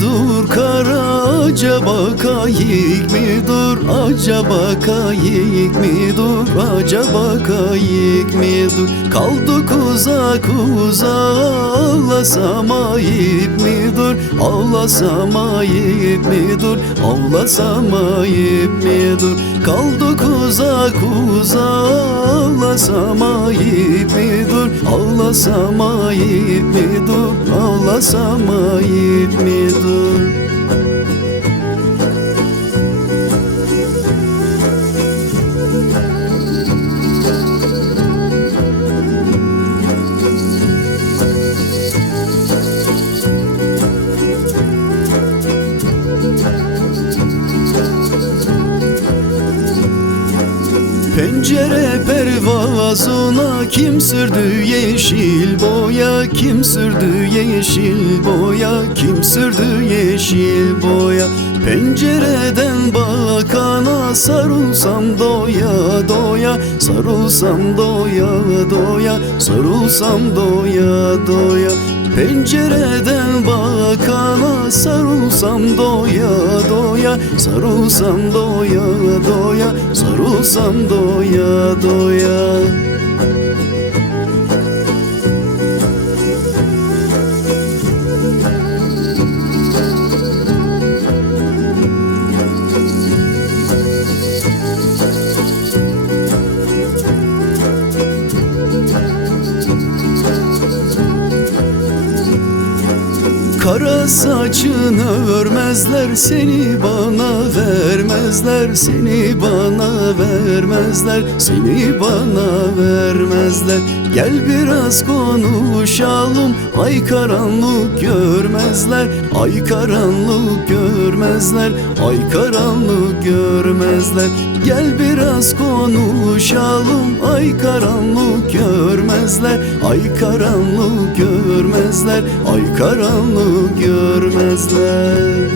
midur kara, acaba kayık midur, acaba kayık midur, acaba kayık midur? Kaldık uzak uzağa, ağlasam ayıp midur, ağlasam ayıp midur, ağlasam ayıp midur? Kaldık uzak uzağa, ağlasam ayıp midur, ağlasam ayıp midur, ağlasam ayıp midur? Pencere pervazına kim sürdü yeşil boya, kim sürdü yeşil boya, kim sürdü yeşil boya? Pencereden bakana sarılsam doya doya, sarılsam doya doya, sarılsam doya doya. Pencereden bakana sarılsam doya doya, sarılsam doya doya, sarılsam doya doya. Kara saçını örmezler, seni bana vermezler, seni bana vermezler, seni bana vermezler. Gel biraz konuşalım, ay karanlık görmezler, ay karanlık görmezler, ay karanlık görmezler. Gel biraz konuşalım, ay karanlık görmezler, ay karanlık görmezler, ay karanlık görmezler.